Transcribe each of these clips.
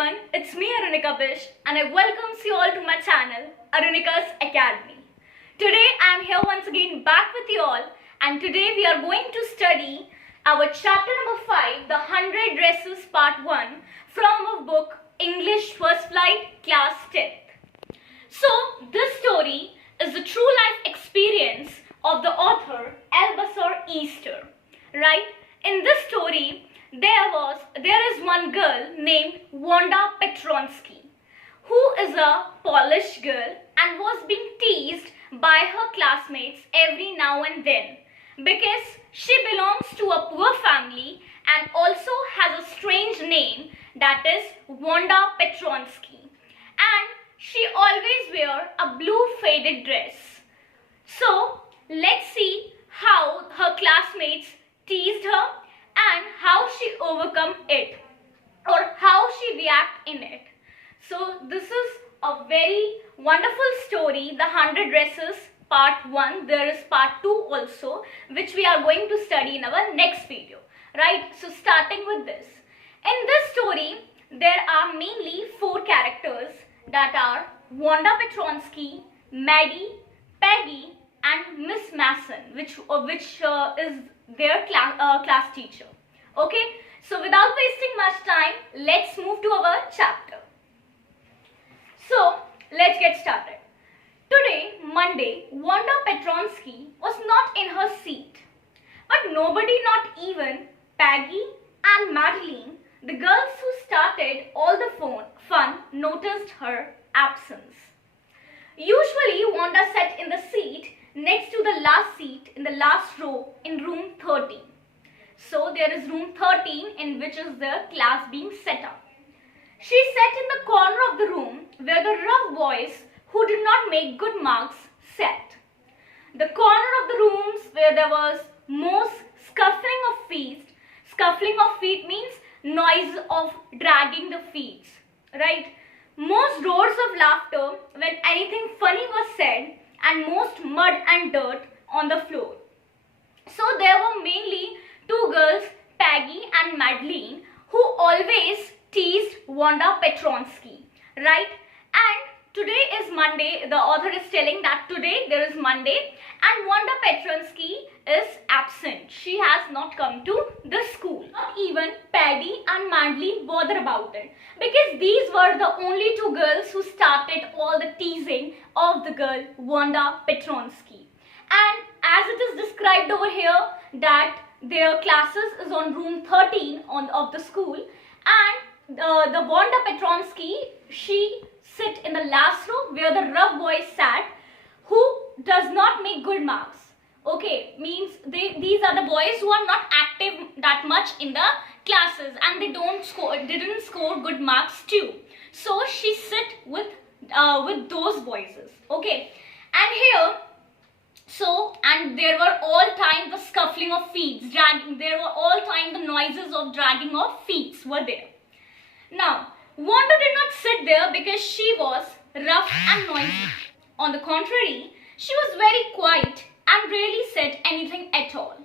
everyone, it's me ARUNIKA'S and I welcome you all to my channel ARUNIKA'S Academy. Today I am here once again back with you all, and today we are going to study our chapter number 5, the 100 Dresses part 1 from our book English First Flight Class 10th. So this story is the true life experience of the author Albasar Easter, right? In this story, there is one girl named Wanda Petronsky, who is a Polish girl and was being teased by her classmates every now and then because she belongs to a poor family and also has a strange name, that is Wanda Petronsky, and she always wear a blue faded dress. So let's see how her classmates teased her and how she overcome it, or how she react in it. So this is a very wonderful story, the 100 Dresses part 1. There is part 2 also, which we are going to study in our next video, right? So starting with this. In this story, there are mainly 4 characters, that are Wanda Petronsky, Maddie, Peggy and Miss Mason, which is their class teacher. Okay, so without wasting much time, let's move to our chapter. So let's get started. Today, Monday, Wanda Petronsky was not in her seat, but nobody, not even Peggy and Madeline, the girls who started all the fun, noticed her absence. Usually, Wanda sat in the seat next to the last seat in the last row in room 13. So there is room 13 in which is the class being set up. She sat in the corner of the room where the rough boys who did not make good marks sat. The corner of the rooms where there was most scuffling of feet. Scuffling of feet means noise of dragging the feet, right? Most roars of laughter when anything funny was said, and most mud and dirt on the floor. So there were mainly 2 girls, Peggy and Madeline, who always teased Wanda Petronsky, right? And today is Monday. The author is telling that today there is Monday and Wanda Petronsky is absent. She has not come to the school. Not even Peggy and Madeline bother about it, because these were the only 2 girls who started all the teasing of the girl Wanda Petronsky. And as it is described over here, that their classes is on room 13 of the school, and the Wanda Petronsky, she sit in the last row where the rough boys sat, who does not make good marks. Okay, means these are the boys who are not active that much in the classes and they didn't score good marks too. So she sit with those boys. Okay, and here, so, and there were all time the scuffling of feet, there were all time the noises of dragging of feet were there. Now, Wanda did not sit there because she was rough and noisy. On the contrary, she was very quiet and rarely said anything at all.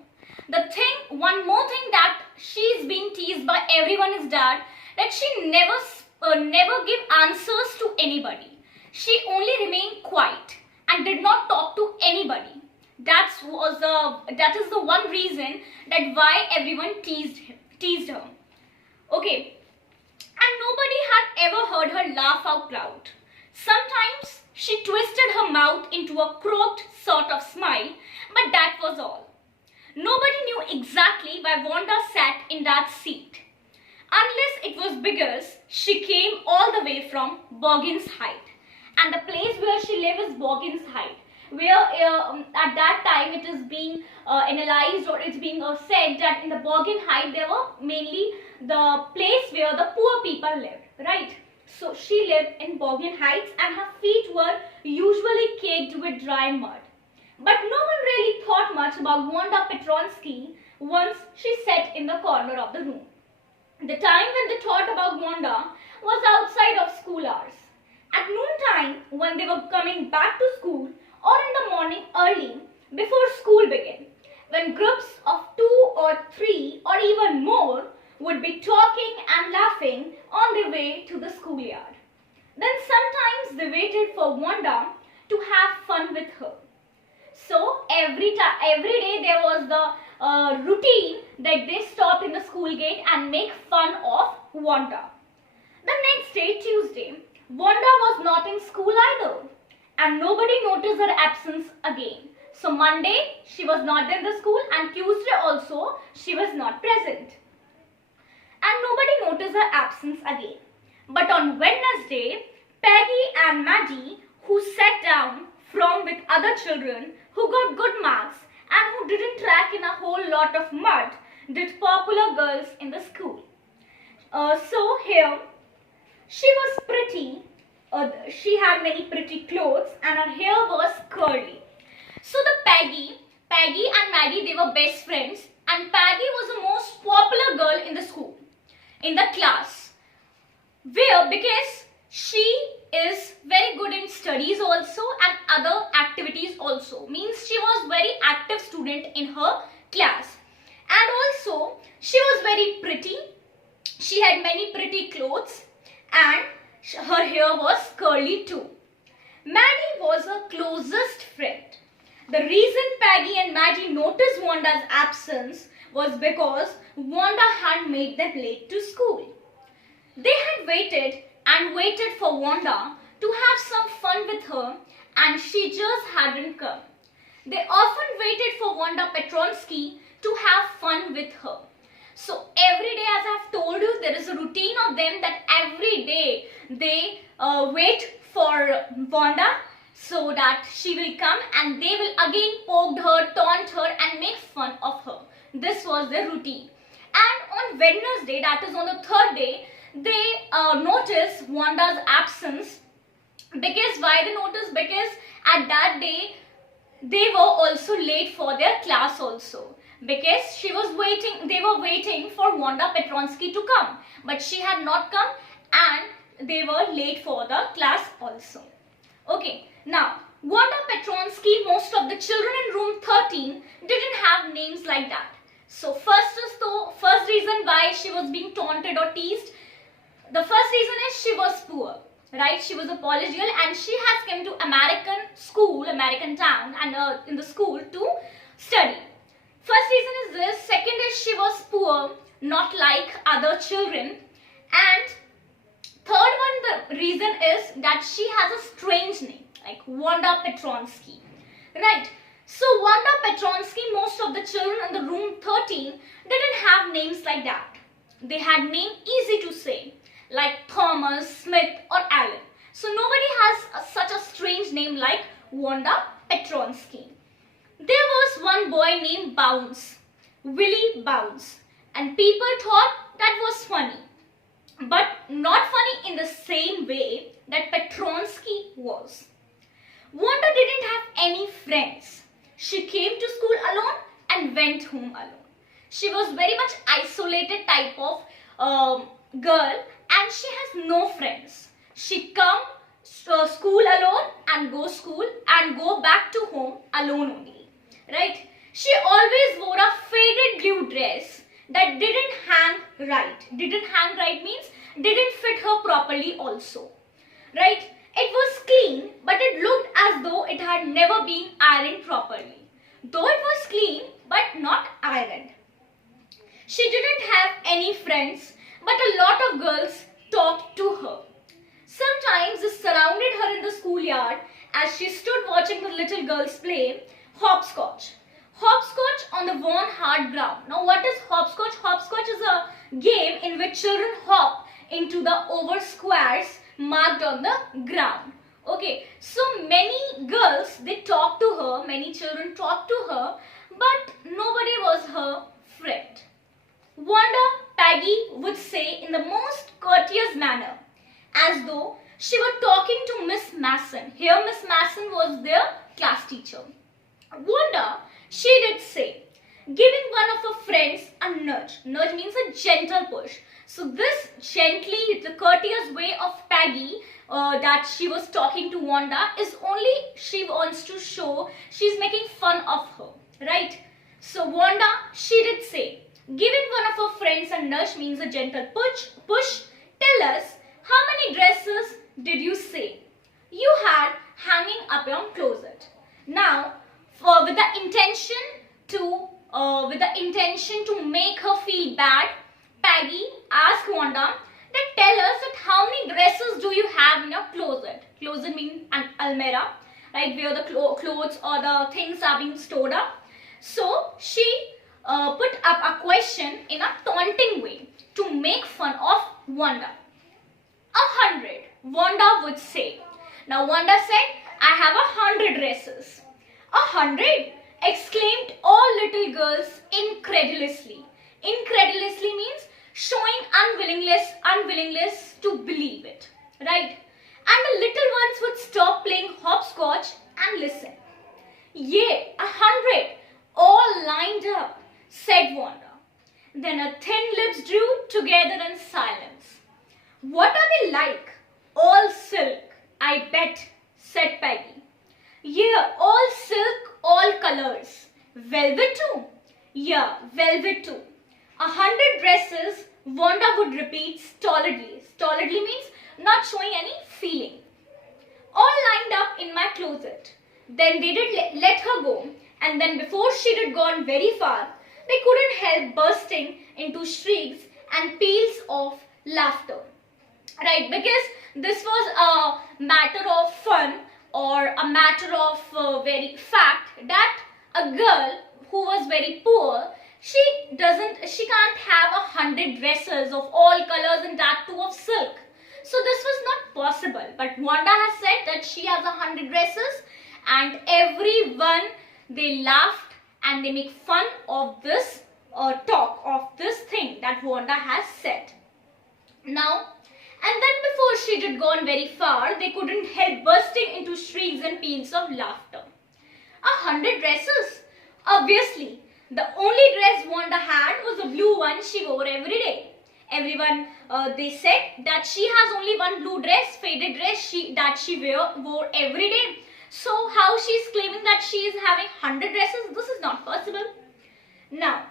One more thing that she is being teased by everyone is that she never give answers to anybody. She only remained quiet and did not talk to anybody. That is the one reason that why everyone teased her. Okay, and nobody had ever heard her laugh out loud. Sometimes she twisted her mouth into a crooked sort of smile, but that was all. Nobody knew exactly why Wanda sat in that seat, unless it was because she came all the way from Bergen's Height. And the place where she lives is Bergen's Height, where at that time it is being analyzed, or it's being said that in the Bergen Height there were mainly the place where the poor people lived, right? So she lived in Bergen Heights and her feet were usually caked with dry mud. But no one really thought much about Wanda Petronsky once she sat in the corner of the room. The time when they thought about Wanda was outside of school hours. At noontime, when they were coming back to school, or in the morning early before school began, when groups of 2 or 3 or even more would be talking and laughing on their way to the schoolyard. Then sometimes they waited for Wanda to have fun with her. So every day there was the routine that they stopped in the school gate and make fun of Wanda. The next day, Tuesday, Wanda was not in school either, and nobody noticed her absence again. So Monday she was not in the school, and Tuesday also she was not present, and nobody noticed her absence again. But on Wednesday, Peggy and Maddie, who sat down with other children who got good marks and who didn't track in a whole lot of mud, did popular girls in the school. So here, she was pretty. She had many pretty clothes and her hair was curly. So the Peggy and Maddie, they were best friends, and Peggy was the most popular girl in the school, in the class. Because she is very good in studies also and other activities also. Means she was very active student in her class. And also she was very pretty. She had many pretty clothes and her hair was curly too. Maddie was her closest friend. The reason Peggy and Maddie noticed Wanda's absence was because Wanda had made them late to school. They had waited and waited for Wanda to have some fun with her, and she just hadn't come. They often waited for Wanda Petronsky to have fun with her. So every day, as I have told you, there is a routine of them that every day they wait for Wanda so that she will come, and they will again poke her, taunt her and make fun of her. This was their routine. And on Wednesday, that is on the third day, they noticed Wanda's absence. Because why they noticed? Because at that day they were also late for their class also. Because they were waiting for Wanda Petronsky to come, but she had not come and they were late for the class also. Okay, now Wanda Petronsky, most of the children in room 13 didn't have names like that. So first reason why she was being taunted or teased. The first reason is she was poor, right? She was a Polish girl and she has come to American town and in the school to study. First reason is this. Second is she was poor, not like other children. And third one, the reason is that she has a strange name, like Wanda Petronsky, right? So Wanda Petronsky, most of the children in the room 13 didn't have names like that. They had name easy to say, like Thomas, Smith or Allen. So nobody has such a strange name like Wanda Petronsky. There was one boy named Bounce, Willie Bounce, and people thought that was funny, but not funny in the same way that Petronsky was. Wanda didn't have any friends. She came to school alone and went home alone. She was very much isolated type of girl, and she has no friends. She come school alone and go back to home alone only, right? She always wore a faded blue dress that didn't hang right. Didn't hang right means didn't fit her properly also, right? It was clean, but it looked as though it had never been ironed properly. Though it was clean, but not ironed. She didn't have any friends, but a lot of girls talked to her. Sometimes they surrounded her in the schoolyard as she stood watching the little girls play hopscotch. Hopscotch on the worn hard ground. Now what is hopscotch? Hopscotch is a game in which children hop into the oval squares marked on the ground. Okay, so many girls, they talked to her, many children talked to her, but nobody was her friend. Wanda, Peggy would say in the most courteous manner, as though she were talking to Miss Masson. Here Miss Masson was their class teacher. Wanda, she did say, giving one of her friends a nudge. Nudge means a gentle push. So this gently, the courteous way of Peggy that she was talking to Wanda is only she wants to show she's making fun of her, right? So Wanda, she did say, Giving one of her friends a nudge means a gentle push. Tell us, how many dresses did you say you had hanging up your closet? Now, with the intention to make her feel bad, Peggy asked Wanda that tell us that how many dresses do you have in your closet? Closet means an almirah, right, where the clothes or the things are being stored up. So she put up a question in a taunting way to make fun of Wanda. 100, Wanda would say. Now Wanda said, I have 100 dresses. 100, exclaimed all little girls incredulously. Incredulously means showing unwillingness to believe it, right? And the little ones would stop playing hopscotch and listen. Yea, 100, all lined up, said Wanda. Then her thin lips drew together in silence. What are they like? All silk, I bet, said Peggy. Yeah, all silk, all colors. Velvet too? Yeah, velvet too. 100 dresses, Wanda would repeat stolidly. Stolidly means not showing any feeling. All lined up in my closet. Then they did let her go, and then before she had gone very far, they couldn't help bursting into shrieks and peals of laughter. Right, because this was a matter of fun or a matter of very fact that a girl who was very poor, she can't have 100 dresses of all colors and that too of silk. So this was not possible. But Wanda has said that she has 100 dresses, and everyone, they laughed and they make fun of this talk of this thing that Wanda has said. Now, and then before she had gone very far, they couldn't help bursting into shrieks and peals of laughter. 100 dresses? Obviously, the only dress Wanda had was a blue one she wore every day. Everyone, they said that she has only one blue dress, faded dress that she wore every day. So how she is claiming that she is having 100 dresses? This is not possible. Now,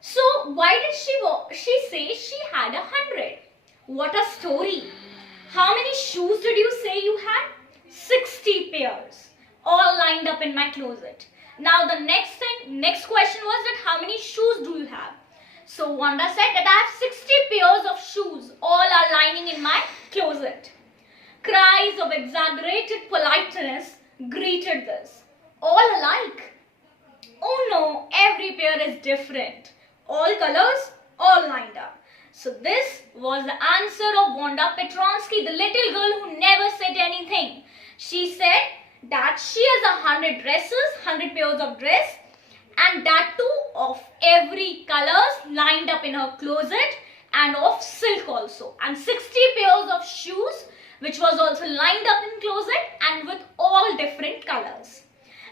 so why did she say she had 100? What a story. How many shoes did you say you had? 60 pairs, all lined up in my closet. Now the next question was that how many shoes do you have? So Wanda said that I have 60 pairs of shoes, all are lining in my closet. Cries of exaggerated politeness greeted this. All alike. Oh no, every pair is different. All colors, all lined up. So this was the answer of Wanda Petronsky, the little girl who never said anything. She said that she has 100 dresses, 100 pairs of dress, and that too of every colors lined up in her closet, and of silk also, and 60 pairs of shoes which was also lined up in closet and with all different colors,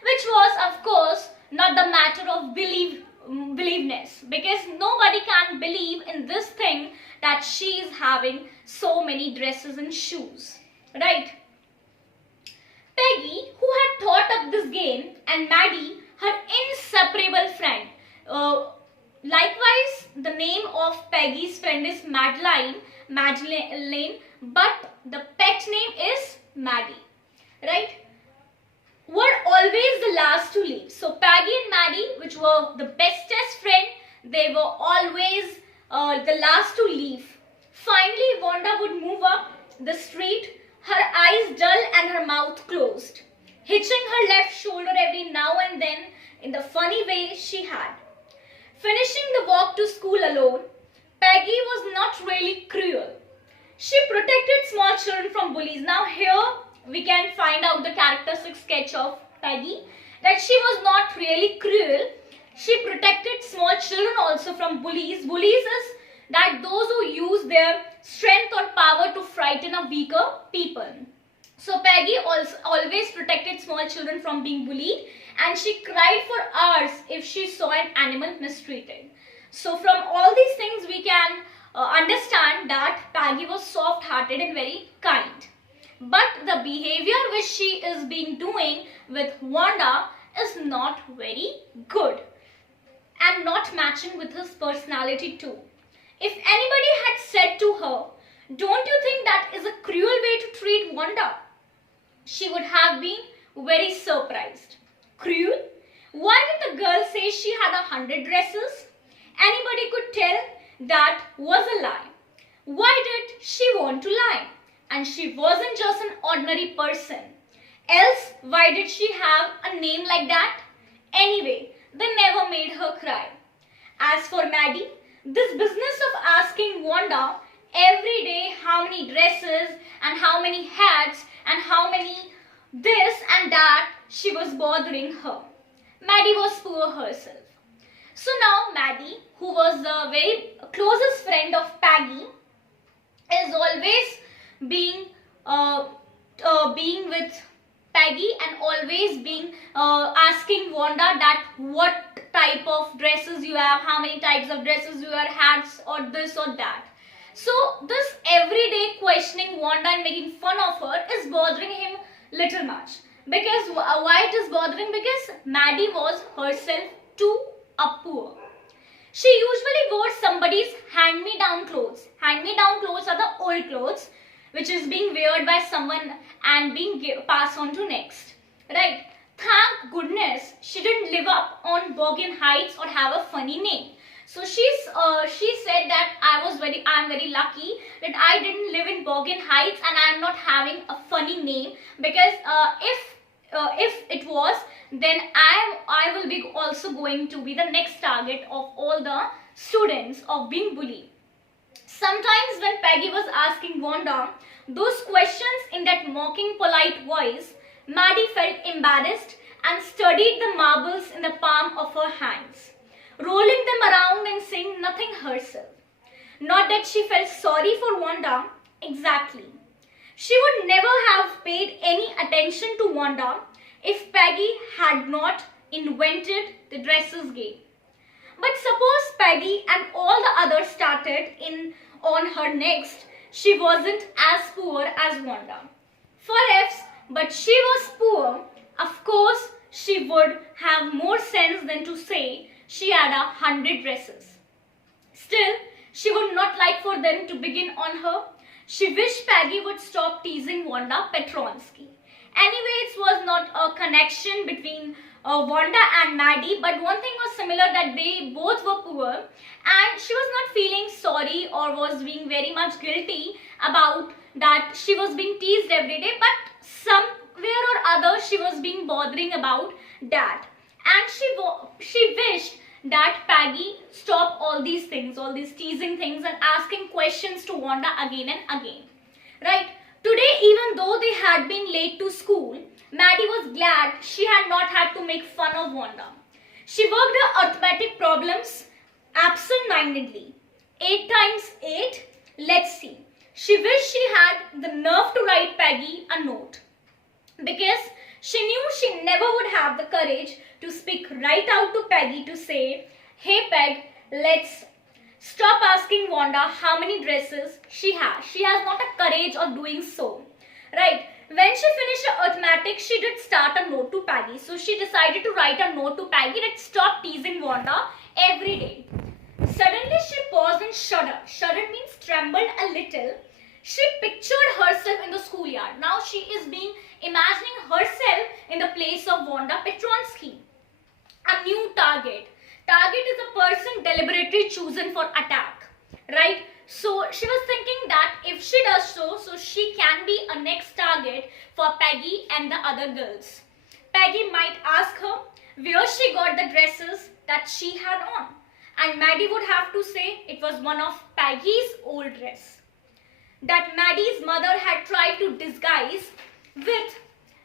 which was of course not the matter of believeness, because nobody can believe in this thing that she is having so many dresses and shoes, right? Peggy, who had thought up this game, and Maddie, her inseparable friend. Likewise, the name of Peggy's friend is Madeline, but the pet name is Maddie, right? Were always the last to leave. So Peggy and Maddie, which were the bestest friend, they were always the last to leave. Finally, Wanda would move up the street, her eyes dull and her mouth closed, hitching her left shoulder every now and then in the funny way she had. Finishing the walk to school alone, Peggy was not really cruel. She protected small children from bullies. Now here we can find out the characteristic sketch of Peggy, that she was not really cruel. She protected small children also from bullies. Bullies is that those who use their strength or power to frighten a weaker people. So Peggy also always protected small children from being bullied, and she cried for hours if she saw an animal mistreated. So from all these things we can understand that Peggy was soft-hearted and very kind. But the behavior which she is being doing with Wanda is not very good. and not matching with his personality too. If anybody had said to her, "Don't you think that is a cruel way to treat Wanda?" she would have been very surprised. Cruel? Why did the girl say she had 100 dresses? Anybody could tell that was a lie. Why did she want to lie? And she wasn't just an ordinary person. Else, why did she have a name like that? Anyway, they never made her cry. As for Maddie, this business of asking Wanda every day how many dresses and how many hats and how many this and that, she was bothering her. Maddie was poor herself. So now Maddie, who was the very closest friend of Peggy, is always being with Peggy and always being asking Wanda that what type of dresses you have, how many types of dresses you wear, hats or this or that. So this everyday questioning Wanda and making fun of her is bothering him little much. Because why it is bothering? Because Maddie was herself too poor. She usually wore somebody's hand-me-down clothes. Hand-me-down clothes are the old clothes which is being worn by someone and being passed on to next. Right? Thank goodness she didn't live up on Bergen Heights or have a funny name. So she said that I'm very lucky that I didn't live in Bergen Heights and I am not having a funny name, because if it was, then I will be also going to be the next target of all the students of being bullied. Sometimes when Peggy was asking Wanda those questions in that mocking polite voice, Maddie felt embarrassed and studied the marbles in the palm of her hands, rolling them around and saying nothing herself. Not that she felt sorry for Wanda, exactly. She would never have paid any attention to Wanda if Peggy had not invented the dresses game. But suppose Peggy and all the others started in on her next, she wasn't as poor as Wanda. Perhaps, but she was poor. Of course, she would have more sense than to say she had 100 dresses. Still, she would not like for them to begin on her. She wished Peggy would stop teasing Wanda Petronsky. Anyway, it was not a connection between Wanda and Maddie, but one thing was similar, that they both were poor and she was not feeling sorry or was being very much guilty about that she was being teased every day, but somewhere or other she was being bothering about that, and she wished that Peggy stop all these things, all these teasing things and asking questions to Wanda again and again. Right? Today, even though they had been late to school, Maddie was glad she had not had to make fun of Wanda. She worked her arithmetic problems absent-mindedly. 8 times 8, let's see. She wished she had the nerve to write Peggy a note, because she knew she never would have the courage to speak right out to Peggy to say, "Hey Peg, let's stop asking Wanda how many dresses she has." She has not a courage of doing so. Right? When she finished her arithmetic, she did start a note to Peggy. So she decided to write a note to Peggy that stop teasing Wanda every day. Suddenly she paused and shuddered. Shuddered means trembled a little. She pictured herself in the schoolyard. Now she is being imagining herself in the place of Wanda Petronsky. A new target. Target is a person deliberately chosen for attack. Right? So she was thinking that if she does so she can be a next target for Peggy and the other girls. Peggy might ask her where she got the dresses that she had on, and Maddie would have to say it was one of Peggy's old dress that Maddie's mother had tried to disguise with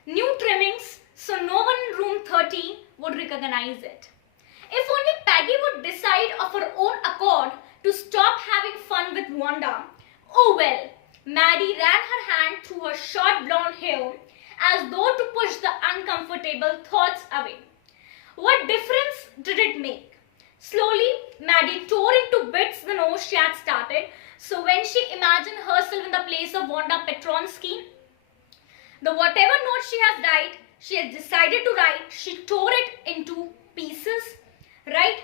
new trimmings so no one in room 30 would recognize it. If only Peggy would decide of her own accord to stop having fun with Wanda. Oh well, Maddie ran her hand through her short blonde hair as though to push the uncomfortable thoughts away. What difference did it make? Slowly, Maddie tore into bits the note she had started. So when she imagined herself in the place of Wanda Petronsky, the whatever note she has decided to write, she tore it into pieces, right?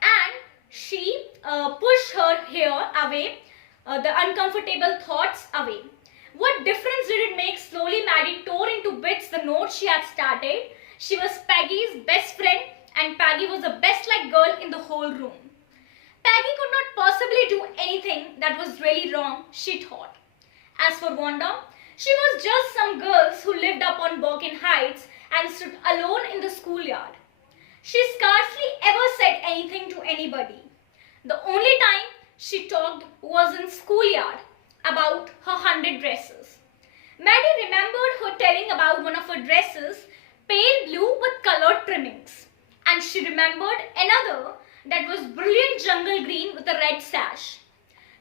and she pushed her hair away, the uncomfortable thoughts away. What difference did it make? Slowly Maddie tore into bits the note she had started. She was Peggy's best friend, and Peggy was the best liked girl in the whole room. Peggy could not possibly do anything that was really wrong, she thought. As for Wanda, she was just some girls who lived up on Borkin Heights and stood alone in the schoolyard. She scarcely ever said anything to anybody. The only time she talked was in schoolyard about her 100 dresses. Maddie remembered her telling about one of her dresses, pale blue with colored trimmings. And she remembered another that was brilliant jungle green with a red sash.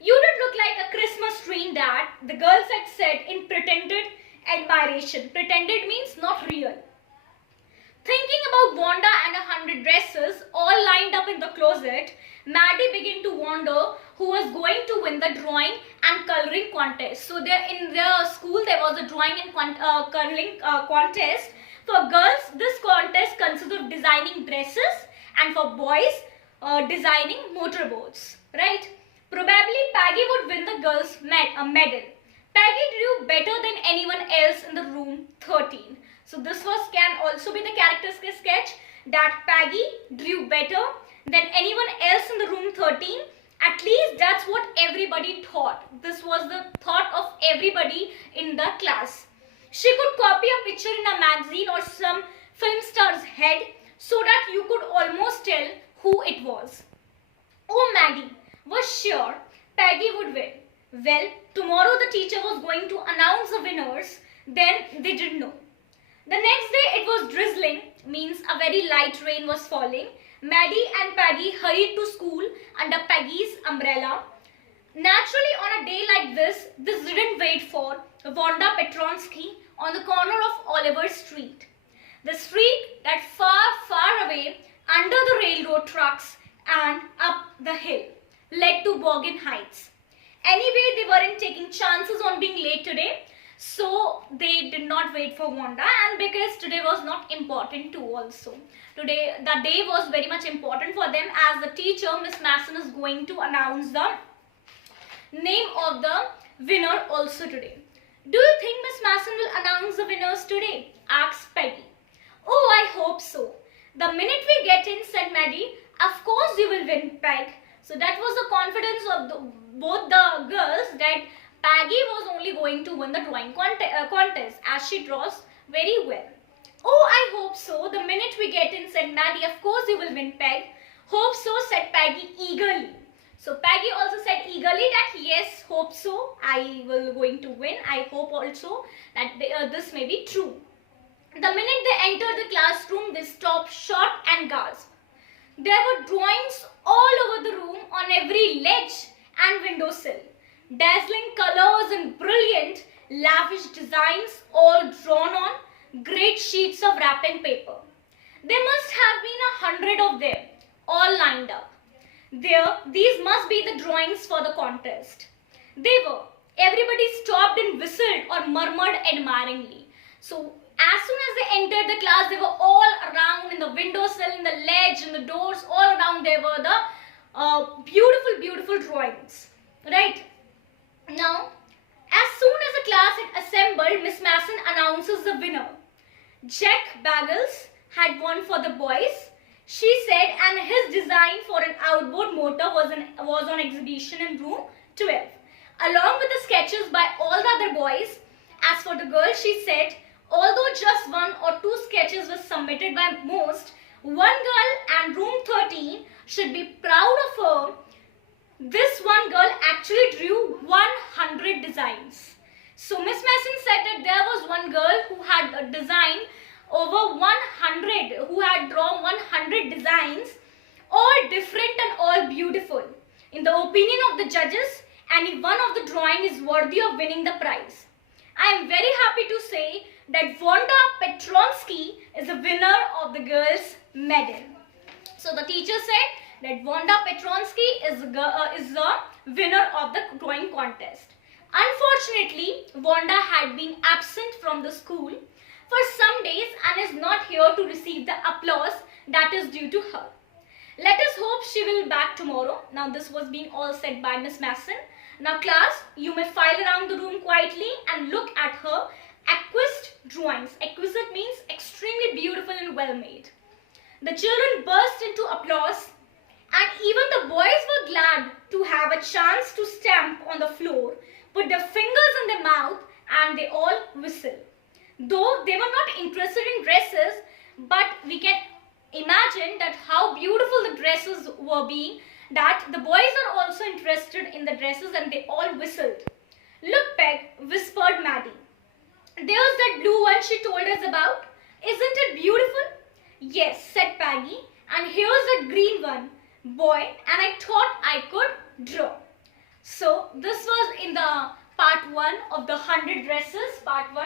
You did look like a Christmas tree, Dad, the girls had said in pretended admiration. Pretended means not real. Thinking about Wanda and 100 dresses all lined up in the closet, Maddie began to wonder who was going to win the drawing and coloring contest. So there in their school there was a drawing and coloring contest. For girls, this contest consisted of designing dresses, and for boys, designing motorboats. Right? Probably Peggy would win the girls' medal. Peggy drew better than anyone else in the room 13. So this can also be the character sketch that Peggy drew better than anyone else in the room 13. At least that's what everybody thought. This was the thought of everybody in the class. She could copy a picture in a magazine or some film star's head so that you could almost tell who it was. Oh, Maddie was sure Peggy would win. Well, tomorrow the teacher was going to announce the winners. Then they didn't know. The next day it was drizzling, means a very light rain was falling. Maddie and Peggy hurried to school under Peggy's umbrella. Naturally, on a day like this didn't wait for Wanda Petronsky on the corner of Oliver Street. The street that far away under the railroad tracks and up the hill led to Borgin Heights. Anyway, they weren't taking chances on being late today, so they did not wait for Wanda, and because today was not important too also. Today, the day was very much important for them as the teacher, Miss Masson, is going to announce the name of the winner also today. Do you think Miss Masson will announce the winners today? Asked Peggy. Oh, I hope so. The minute we get in, said Maddie, of course you will win, Peg. So that was the confidence of both the girls that Peggy was only going to win the drawing contest as she draws very well. Oh, I hope so. The minute we get in, said Maddie, of course you will win, Peg. Hope so, said Peggy eagerly. So Peggy also said eagerly that yes, hope so, I will going to win. I hope also that this may be true. The minute they entered the classroom, they stopped short and gasped. There were drawings all over the room on every ledge and windowsill. Dazzling colors and brilliant, lavish designs all drawn on great sheets of wrapping paper. There must have been 100 of them, all lined up. These must be the drawings for the contest. They were. Everybody stopped and whistled or murmured admiringly. So, as soon as they entered the class, they were all around in the windowsill, in the ledge, in the doors, all around there were the beautiful drawings. Right? Now, as soon as the class had assembled, Miss Masson announces the winner. Jack Bagels had won for the boys, she said, and his design for an outboard motor was on exhibition in room 12, along with the sketches by all the other boys. As for the girl, she said, although just 1 or 2 sketches were submitted by most, one girl and room 13 should be proud of her. This one girl actually drew 100 designs. So Miss Masson said that there was one girl who had designed over 100, who had drawn 100 designs, all different and all beautiful. In the opinion of the judges, any one of the drawing is worthy of winning the prize. I am very happy to say that Wanda Petronsky is the winner of the girls' medal. So the teacher said that Wanda Petronsky is the winner of the drawing contest. Unfortunately, Wanda had been absent from the school for some days and is not here to receive the applause that is due to her. Let us hope she will be back tomorrow. Now this was being all said by Miss Masson. Now class, you may file around the room quietly and look at her exquisite drawings. Exquisite means extremely beautiful and well made. The children burst into applause, and even the boys were glad to have a chance to stamp on the floor, put their fingers in their mouth, and they all whistle. Though they were not interested in dresses, but we can imagine that how beautiful the dresses were being, that the boys are also interested in the dresses and they all whistled. Look, Peg, whispered Maddie. There's that blue one she told us about. Isn't it beautiful? Yes, said Peggy, and here's that green one, boy, and I thought I could draw. So this was in the part 1 of the 100 dresses, part 1.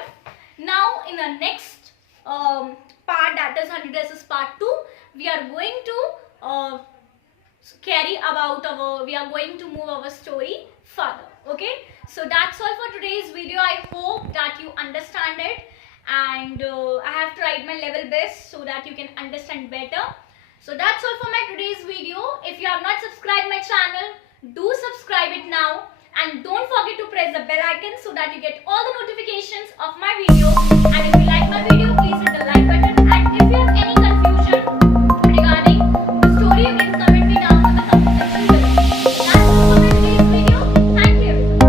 Now in the next part, that is 100 dresses part 2, we are going to we are going to move our story further. Okay, so that's all for today's video. I hope that you understand it, and I have tried my level best so that you can understand better. So that's all for my today's video. If you have not subscribed my channel, do subscribe it now, and don't forget to press the bell icon so that you get all the notifications of my video. And if you like my video, please hit the like button